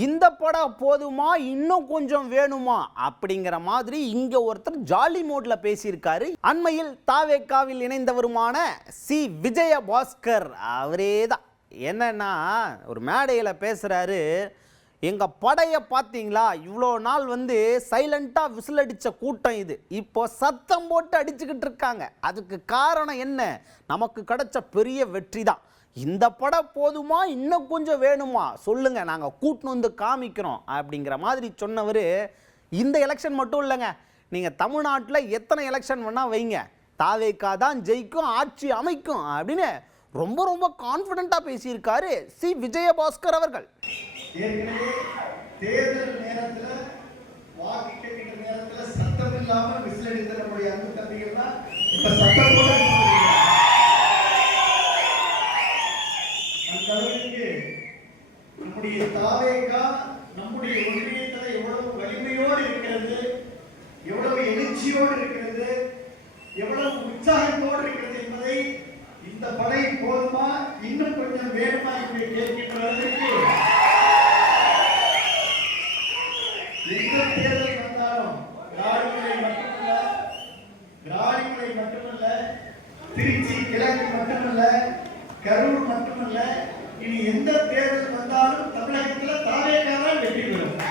இந்த படம் போதுமா இன்னும் கொஞ்சம் வேணுமா அப்படிங்கிற மாதிரி இங்க ஒருத்தர் ஜாலி மோட்ல பேசியிருக்காரு. அண்மையில் தாவேக்காவில் இணைந்தவருமான சி விஜயபாஸ்கர் அவரே தான். என்னன்னா ஒரு மேடையில் பேசுறாரு, எங்க படையை பார்த்தீங்களா, இவ்வளோ நாள் சைலண்டா விசில் அடிச்ச கூட்டம் இது, இப்போ சத்தம் போட்டு அடிச்சுக்கிட்டு இருக்காங்க. அதுக்கு காரணம் என்ன? நமக்கு கிடைச்ச பெரிய வெற்றி தான். இந்த படம் போதுமா இன்னும் கொஞ்சம் வேணுமா சொல்லுங்க, நாங்கள் கூட்டின்னு வந்து காமிக்கிறோம் அப்படிங்கிற மாதிரி சொன்னவர். இந்த எலெக்ஷன் மட்டும் இல்லைங்க, நீங்கள் தமிழ்நாட்டில் எத்தனை எலெக்ஷன் வேணால் வைங்க, தாவேக்கா தான் ஜெயிக்கும், ஆட்சி அமைக்கும் அப்படின்னு ரொம்ப ரொம்ப கான்ஃபிடென்ட்டாக பேசியிருக்காரு சி விஜயபாஸ்கர் அவர்கள். தேர்தல் நேரத்தில் வாக்கு கேட்கிற நேரத்தில் சத்தம் இல்லாமல் விசில் அடித்த நம்முடைய அன்பு தம்பிகள் தான் இப்போ சத்தம் கூட அந்த அளவுக்கு நம்முடைய தாவேக்கா நம்முடைய ஒன்றியத்தில் எவ்வளவு வலிமையோடு இருக்கிறது, எவ்வளவு எழுச்சியோடு இருக்கிறது, எவ்வளவு உற்சாகத்தோடு இருக்கிறது என்பதை இந்த படை போதுமா இன்னும் கொஞ்சம் வேணுமா என்று கேட்கின்ற அளவிற்கு எந்த தேர்தல் வந்தாலும் திராவிடங்களை மட்டுமல்ல, திருச்சி கிழக்கு மட்டுமல்ல, கரூர் மட்டுமல்ல, இனி எந்த தேர்தல் வந்தாலும் தமிழகத்தில் தாவேக்கா தான் வெற்றி பெறும்.